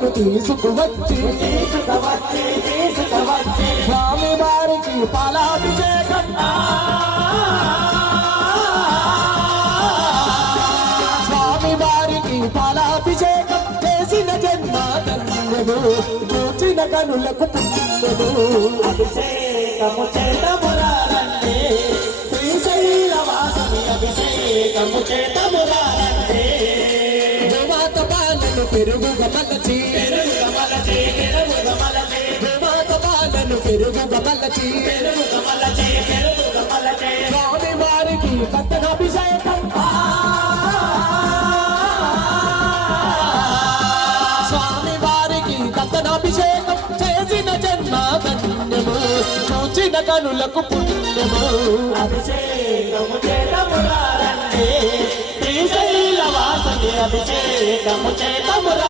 పాలను తీసుకువచ్చి స్వామి వారికి పాలాభిషేకం స్వామి వారికి పాలాభిషేకం చేసిన జన్మధన్యము చూచిన కనులకు పుణ్యము అభిషేకము చేతమురారండి శ్రీశైలవాసుని అభిషేకము చేతమురారండి గోమాత పాలను పెరుగుగా మలచి గోమాత పాలను పెరుగుగా మలచి స్వామి వారికి కట్టనాభిషేకం స్వామి వారికి కట్టనాభిషేకం చేసిన జన్మధన్యము చూచిన కనులకు పుణ్యము అభిషేకము చేతమురారండి శ్రీశైలవాసుని అభిషేకము చేతమురా